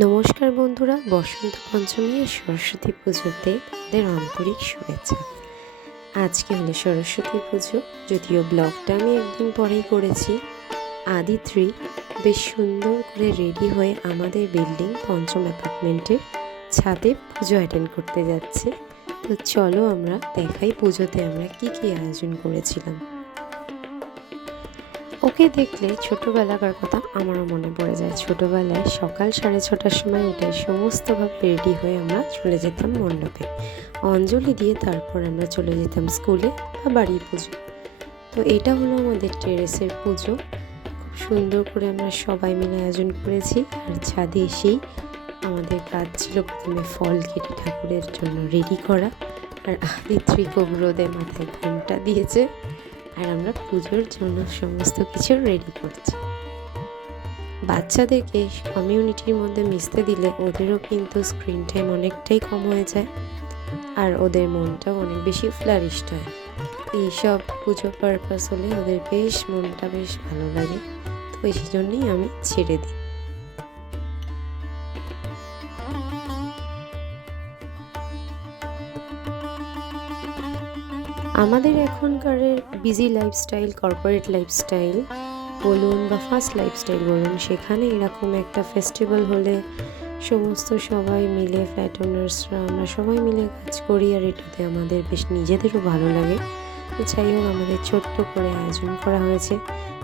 নমস্কার বন্ধুরা, বসন্ত পঞ্চমী আর সরস্বতী পুজোতে তাদের আন্তরিক শুভেচ্ছা। আজকে হলো সরস্বতী পুজো, যদিও ব্লগটা আমি একদিন পরেই করেছি। আদিত্রি বেশ সুন্দর করে রেডি হয়ে আমাদের বিল্ডিং পঞ্চম অ্যাপার্টমেন্টের ছাদে পুজো অ্যাটেন্ড করতে যাচ্ছে। তো চলো আমরা দেখাই পুজোতে আমরা কি কি আয়োজন করেছিলাম। ওকে দেখলে ছোটোবেলাকার কথা আমারও মনে পড়ে যায়। ছোটোবেলায় সকাল 6:30টার সময় উঠে সমস্তভাবে রেডি হয়ে আমরা চলে যেতাম মণ্ডপে, অঞ্জলি দিয়ে তারপর আমরা চলে যেতাম স্কুলে বা বাড়ি পুজো। তো এটা হলো আমাদের টেরেসের পুজো। খুব সুন্দর করে আমরা সবাই মিলে আয়োজন করেছি। আর ছাদে এসেই আমাদের কাজ ছিল প্রথমে ফল কেটে ঠাকুরের জন্য রেডি করা। আর আদিত্রি খুব রোদে মাথায় ঘোমটা দিয়েছে, আর আমরা পুজোর জন্য সমস্ত কিছু রেডি করছি। বাচ্চাদেরকে কমিউনিটির মধ্যে মিশতে দিলে ওদেরও কিন্তু স্ক্রিন টাইম অনেকটাই কম হয়ে যায়, আর ওদের মনটাও অনেক বেশি ফ্লারিশড হয়। এইসব পুজো পারপাস হলে ওদের বেশ মনটা বেশ ভালো লাগে। তো এই জন্যই আমি ছেড়ে দিই। আমাদের এখনকার বিজি লাইফস্টাইল, কর্পোরেট লাইফস্টাইল বলুন বা ফাস্ট লাইফস্টাইল বলুন, সেখানে এরকম একটা ফেস্টিভ্যাল হলে সমস্ত সবাই মিলে, ফ্ল্যাট ওনার্সরা আমরা সবাই মিলে কাজ করি, আর এটাতে আমাদের বেশ নিজেদেরও ভালো লাগে। তো যাই হোক, আমাদের ছোট্ট করে আয়োজন করা হয়েছে,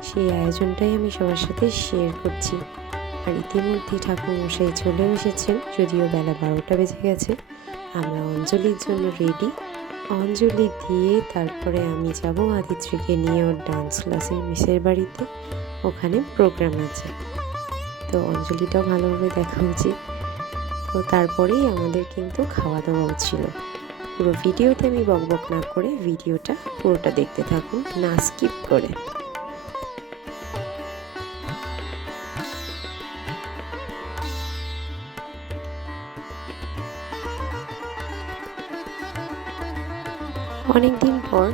সেই আয়োজনটাই আমি সবার সাথে শেয়ার করছি। আর ইতিমধ্যেই ঠাকুরমশাই চলেও এসেছেন, যদিও বেলা 12টা বেজে গেছে। আমরা অঞ্জলির জন্য রেডি। অঞ্জলি দিয়ে তারপরে আমি যাব আদিত্রিকে নিয়ে ওর ডান্স ক্লাসের মিসের বাড়িতে, ওখানে প্রোগ্রাম আছে। তো অঞ্জলিটাও ভালোভাবে দেখা উচিত। তো তারপরেই আমাদের কিন্তু খাওয়া দাওয়াও ছিল। পুরো ভিডিওতে আমি বকবক না করে ভিডিওটা পুরোটা দেখতে থাকুন, না স্কিপ করে। অনেকদিন পর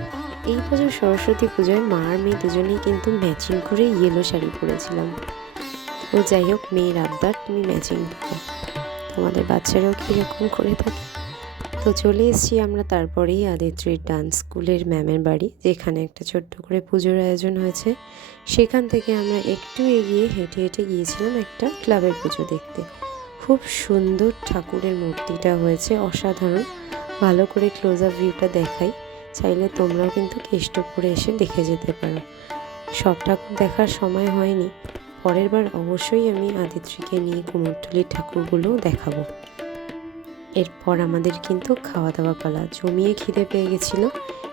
এই বছর সরস্বতী পুজোয় মা আর মেয়ে দুজনেই কিন্তু ম্যাচিং করে ইয়েলো শাড়ি পরেছিলাম। তো যাই হোক, মেয়ের আবদার তুমি ম্যাচিং করো, তোমাদের বাচ্চারাও কীরকম করে থাকে। তো চলে এসেছি আমরা তারপরেই আদিত্রির ডান্স স্কুলের ম্যামের বাড়ি, যেখানে একটা ছোট্ট করে পুজোর আয়োজন হয়েছে। সেখান থেকে আমরা একটু এগিয়ে হেঁটে হেঁটে গিয়েছিলাম একটা ক্লাবের পুজো দেখতে। খুব সুন্দর ঠাকুরের মূর্তিটা হয়েছে, অসাধারণ। ভালো করে ক্লোজ আপ ভিউটা দেখাই, চাইলে তোমরাও কিন্তু কেষ্টপুরে এসে দেখে যেতে পারো। সব ঠাকুর দেখার সময় হয়নি, পরের বার অবশ্যই আমি আদিত্রিকে নিয়ে কুমোরটুলির ঠাকুরগুলোও দেখাবো। এরপর আমাদের কিন্তু খাওয়া দাওয়া পালা। জমিয়ে খিদে পেয়ে গেছিলো।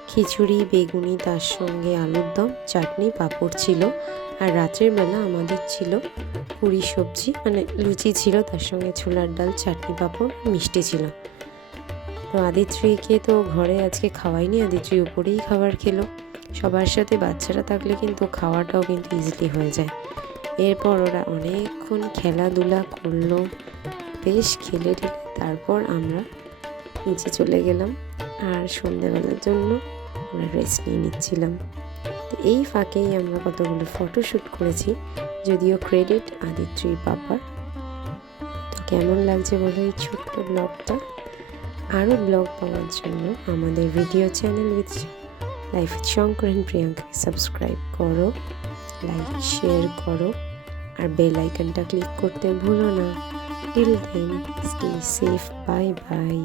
খিচুড়ি, বেগুনি, তার সঙ্গে আলুর দম, চাটনি, পাঁপড় ছিল। আর রাত্রের বেলা আমাদের ছিল পুরি সবজি, মানে লুচি ছিল, তার সঙ্গে ছোলার ডাল, চাটনি, পাঁপড়, মিষ্টি ছিল। তো আদিত্রিকে তো ঘরে আজকে খাওয়াইনি, আদিত্রি উপরেই খাবার খেলো। সবার সাথে বাচ্চারা থাকলে কিন্তু খাওয়াটাও কিন্তু ইজিলি হয়ে যায়। এরপর ওরা অনেকক্ষণ খেলাধুলা করলো, বেশ খেলে টেলে তারপর আমরা নিচে চলে গেলাম। আর সন্ধ্যেবেলার জন্য আমরা রেস্ট নিয়ে নিচ্ছিলাম। তো এই ফাঁকেই আমরা কতগুলো ফটোশ্যুট করেছি, যদিও ক্রেডিট আদিত্রির পাপার। তো কেমন লাগছে বলো এই ছোট্ট ব্লগটা? আরও ব্লগ পাওয়ার জন্য আমাদের video channel life with Shankar and প্রিয়াঙ্কাকে সাবস্ক্রাইব করো, লাইক শেয়ার করো, আর বেল আইকনটা ক্লিক করতে ভুলো না। Till then, stay safe, bye by.